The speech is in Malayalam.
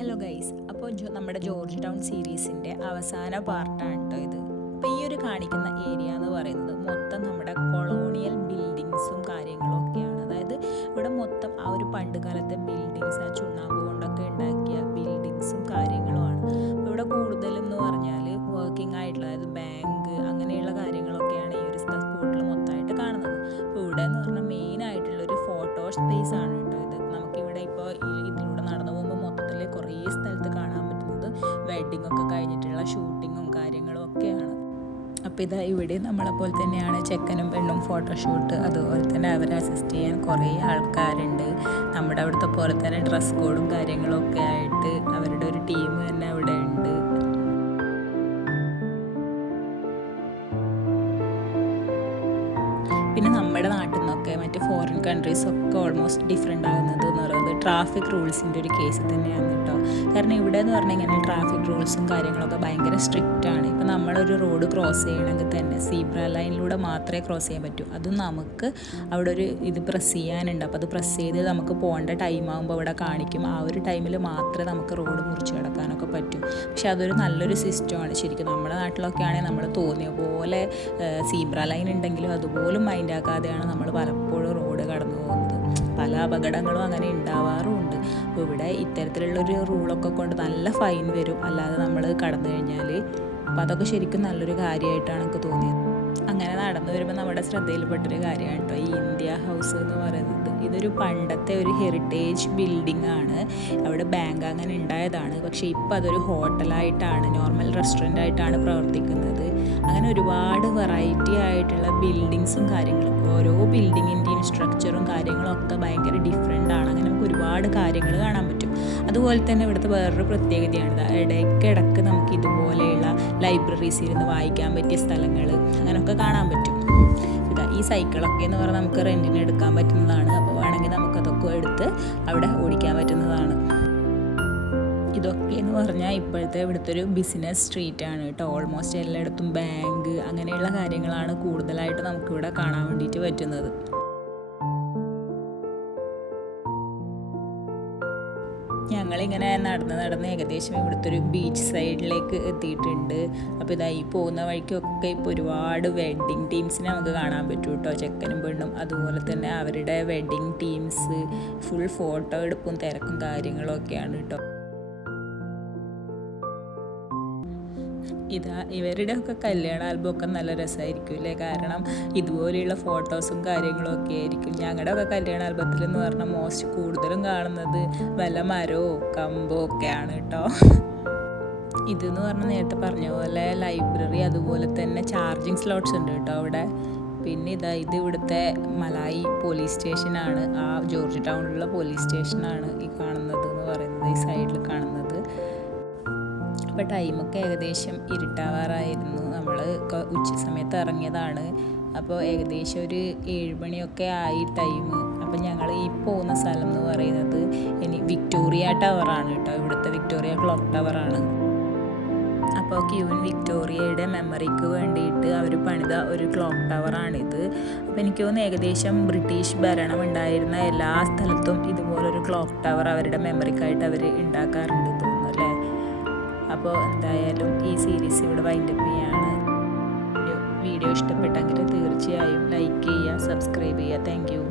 ഹലോ ഗൈസ്, അപ്പോൾ നമ്മുടെ ജോർജ് ടൗൺ സീരീസിൻ്റെ അവസാന പാർട്ടാണ് കേട്ടോ ഇത്. അപ്പോൾ ഈ ഒരു കാണിക്കുന്ന ഏരിയ എന്ന് പറയുന്നത് മൊത്തം നമ്മുടെ കൊളോണിയൽ ബിൽഡിങ്സും കാര്യങ്ങളും ഒക്കെയാണ്. അതായത് ഇവിടെ മൊത്തം ആ ഒരു പണ്ട് കാലത്തെ ബിൽഡിങ്സ്, ആ ചുണ്ണാമ്പ് കൊണ്ടൊക്കെ ഉണ്ടാക്കിയ ബിൽഡിങ്സും കാര്യങ്ങളുമാണ്. അപ്പോൾ ഇവിടെ കൂടുതലും എന്ന് പറഞ്ഞാൽ വർക്കിംഗ് ആയിട്ടുള്ള, അതായത് ബാങ്ക് അങ്ങനെയുള്ള കാര്യങ്ങളൊക്കെയാണ് ഈ ഒരു സ്പോട്ടിൽ മൊത്തമായിട്ട് കാണുന്നത്. അപ്പോൾ ഇവിടെ എന്ന് പറഞ്ഞാൽ മെയിൻ ആയിട്ടുള്ളൊരു ഫോട്ടോ സ്പേസ് ആണ് കേട്ടോ ഇത്. നമുക്കിവിടെ ഇപ്പോൾ ഇതിലൂടെ നടന്നു പോകുമ്പോൾ മൊത്തത്തിൽ കുറേ സ്ഥലത്ത് കാണാൻ പറ്റുന്നത് വെഡ്ഡിംഗ് ഒക്കെ കഴിഞ്ഞിട്ടുള്ള ഷൂട്ടിങ്ങും കാര്യങ്ങളും ഒക്കെയാണ്. അപ്പോൾ ഇതാ ഇവിടെ നമ്മളെപ്പോലെ തന്നെയാണ് ചെക്കനും പെണ്ണും ഫോട്ടോഷൂട്ട്, അതുപോലെ തന്നെ അവരെ അസിസ്റ്റ് ചെയ്യാൻ കുറേ ആൾക്കാരുണ്ട്. നമ്മുടെ അവിടുത്തെ പോലെ തന്നെ ഡ്രസ് കോഡും കാര്യങ്ങളും ഒക്കെ ആയിട്ട് അവരുടെ ഒരു ടീം തന്നെ അവിടെ ഉണ്ട്. പിന്നെ നമ്മുടെ നാട്ടിൽ നിന്നൊക്കെ മറ്റ് ഫോറിൻ കൺട്രീസൊക്കെ ഓൾമോസ്റ്റ് ഡിഫറെൻ്റ് ആകുന്നത് എന്ന് പറയുന്നത് ട്രാഫിക് റൂൾസിൻ്റെ ഒരു കേസ് തന്നെയാണ് കേട്ടോ. കാരണം ഇവിടെ എന്ന് പറഞ്ഞാൽ ഇങ്ങനെ ട്രാഫിക് റൂൾസും കാര്യങ്ങളൊക്കെ ഭയങ്കര സ്ട്രിക്റ്റ് ആണ്. ഇപ്പോൾ നമ്മളൊരു റോഡ് ക്രോസ് ചെയ്യണമെങ്കിൽ തന്നെ സീബ്ര ലൈനിലൂടെ മാത്രമേ ക്രോസ് ചെയ്യാൻ പറ്റൂ. അതും നമുക്ക് അവിടെ ഒരു ഇത് പ്രസ് ചെയ്യാനുണ്ട്. അപ്പോൾ അത് പ്രസ് ചെയ്ത് നമുക്ക് പോകേണ്ട ടൈം ആകുമ്പോൾ ഇവിടെ കാണിക്കും. ആ ഒരു ടൈമിൽ മാത്രമേ നമുക്ക് റോഡ് മുറിച്ച് കിടക്കാനൊക്കെ പറ്റൂ. പക്ഷെ അതൊരു നല്ലൊരു സിസ്റ്റമാണ് ശരിക്കും. നമ്മുടെ നാട്ടിലൊക്കെ ആണെങ്കിൽ നമ്മൾ തോന്നിയ പോലെ സീബ്ര ലൈൻ ഉണ്ടെങ്കിലും അതുപോലും മൈൻഡ് ആക്കാതെയാണ് നമ്മൾ പലപ്പോഴും റോഡ് കടന്നു പോകുന്നത്. പല അപകടങ്ങളും അങ്ങനെ ഉണ്ടാവാറുമുണ്ട്. അപ്പോൾ ഇവിടെ ഇത്തരത്തിലുള്ളൊരു റൂളൊക്കെ കൊണ്ട് നല്ല ഫൈൻ വരും അല്ലാതെ നമ്മൾ കടന്നു കഴിഞ്ഞാൽ. അപ്പോൾ അതൊക്കെ ശരിക്കും നല്ലൊരു കാര്യമായിട്ടാണ് എനിക്ക് തോന്നിയത്. അങ്ങനെ നടന്നു വരുമ്പോൾ നമ്മുടെ ശ്രദ്ധയിൽപ്പെട്ടൊരു കാര്യമാണ് കേട്ടോ ഈ ഇന്ത്യ ഹൗസ് എന്ന് പറയുന്നത്. ഇതൊരു പണ്ടത്തെ ഒരു ഹെറിറ്റേജ് ബിൽഡിംഗ് ആണ്. അവിടെ ബാങ്ക് അങ്ങനെ ഉണ്ടായതാണ്. പക്ഷേ ഇപ്പോൾ അതൊരു ഹോട്ടലായിട്ടാണ്, നോർമൽ റെസ്റ്റോറൻ്റ് ആയിട്ടാണ് പ്രവർത്തിക്കുന്നത്. അങ്ങനെ ഒരുപാട് വെറൈറ്റി ആയിട്ടുള്ള ബിൽഡിങ്സും കാര്യങ്ങളും, ഓരോ ബിൽഡിങ്ങിൻ്റെയും സ്ട്രക്ചറും കാര്യങ്ങളും ഒക്കെ ഭയങ്കര ഡിഫറെൻ്റ് ആണ്. അങ്ങനെ നമുക്ക് ഒരുപാട് കാര്യങ്ങൾ കാണാൻ പറ്റും. അതുപോലെ തന്നെ ഇവിടുത്തെ വേറൊരു പ്രത്യേകതയാണ് ഇടയ്ക്കിടയ്ക്ക് നമുക്ക് ഇതുപോലെയുള്ള ലൈബ്രറീസിൽ ഇരുന്ന് വായിക്കാൻ പറ്റിയ സ്ഥലങ്ങൾ അങ്ങനെയൊക്കെ കാണാൻ പറ്റും. ഈ സൈക്കിളൊക്കെ എന്ന് പറഞ്ഞാൽ നമുക്ക് റെൻറ്റിന് എടുക്കാൻ പറ്റുന്നതാണ്. അപ്പോൾ വേണമെങ്കിൽ നമുക്കതൊക്കെ എടുത്ത് അവിടെ ഓടിക്കാൻ പറ്റുന്നതാണ്. ഇതൊക്കെ എന്ന് പറഞ്ഞാൽ ഇപ്പോഴത്തെ ഇവിടുത്തെ ഒരു ബിസിനസ് സ്ട്രീറ്റ് ആണ് കേട്ടോ. ഓൾമോസ്റ്റ് എല്ലായിടത്തും ബാങ്ക് അങ്ങനെയുള്ള കാര്യങ്ങളാണ് കൂടുതലായിട്ട് നമുക്കിവിടെ കാണാൻ വേണ്ടിയിട്ട് പറ്റുന്നത്. ഞങ്ങളിങ്ങനെ നടന്ന് ഏകദേശം ഇവിടുത്തെ ഒരു ബീച്ച് സൈഡിലേക്ക് എത്തിയിട്ടുണ്ട്. അപ്പോൾ ഇതായി പോകുന്ന വഴിക്കൊക്കെ ഇപ്പോൾ ഒരുപാട് വെഡ്ഡിങ് ടീംസിനെ നമുക്ക് കാണാൻ പറ്റും കേട്ടോ, ചെക്കനും പെണ്ണും. അതുപോലെ തന്നെ അവരുടെ വെഡ്ഡിങ് ടീംസ് ഫുൾ ഫോട്ടോ എടുപ്പും തിരക്കും കാര്യങ്ങളും ഒക്കെയാണ് കേട്ടോ. ഇവരുടെ ഒക്കെ കല്യാണ ആൽബമൊക്കെ നല്ല രസമായിരിക്കും അല്ലേ? കാരണം ഇതുപോലെയുള്ള ഫോട്ടോസും കാര്യങ്ങളും ഒക്കെ ആയിരിക്കും. ഞങ്ങളുടെ ഒക്കെ കല്യാണ ആൽബത്തിൽ എന്ന് പറഞ്ഞാൽ മോസ്റ്റ് കൂടുതലും കാണുന്നത് വല്ല മരമോ കമ്പോ ഒക്കെയാണ് കേട്ടോ. ഇതെന്ന് പറഞ്ഞാൽ നേരത്തെ പറഞ്ഞ പോലെ ലൈബ്രറി, അതുപോലെ തന്നെ ചാർജിങ് സ്ലോട്ട്സ് ഉണ്ട് കേട്ടോ അവിടെ. പിന്നെ ഇത് ഇവിടുത്തെ മലായി പോലീസ് സ്റ്റേഷനാണ്. ആ ജോർജ് ടൗണിലുള്ള പോലീസ് സ്റ്റേഷനാണ് ഈ കാണുന്നത് എന്ന് പറയുന്നത്, ഈ സൈഡിൽ കാണുന്നത്. അപ്പോൾ ടൈമൊക്കെ ഏകദേശം ഇരുട്ടാവാറായിരുന്നു. നമ്മൾ ഉച്ച സമയത്ത് ഇറങ്ങിയതാണ്. അപ്പോൾ ഏകദേശം ഒരു 7 മണിയൊക്കെ ആയി ടൈം. അപ്പോൾ ഞങ്ങൾ ഈ പോകുന്ന സ്ഥലം എന്ന് പറയുന്നത് വിക്ടോറിയ ടവറാണ് കേട്ടോ. ഇവിടുത്തെ വിക്ടോറിയ ക്ലോക്ക് ടവറാണ്. അപ്പോൾ ക്യൂൻ വിക്ടോറിയയുടെ മെമ്മറിക്ക് വേണ്ടിയിട്ട് അവർ പണിത ഒരു ക്ലോക്ക് ടവറാണിത്. അപ്പോൾ എനിക്ക് തോന്നുന്നു ഏകദേശം ബ്രിട്ടീഷ് ഭരണം ഉണ്ടായിരുന്ന എല്ലാ സ്ഥലത്തും ഇതുപോലൊരു ക്ലോക്ക് ടവർ അവരുടെ മെമ്മറിക്കായിട്ട് അവർ ഉണ്ടാക്കാറുണ്ട് തോന്നുന്നു അല്ലേ. അപ്പോൾ എന്തായാലും ഈ സീരീസ് ഇവിടെ വൈൻഡപ്പ് ചെയ്യാണ്. വീഡിയോ ഇഷ്ടപ്പെട്ടെങ്കിൽ തീർച്ചയായും ലൈക്ക് ചെയ്യുക, സബ്സ്ക്രൈബ് ചെയ്യുക. Thank you.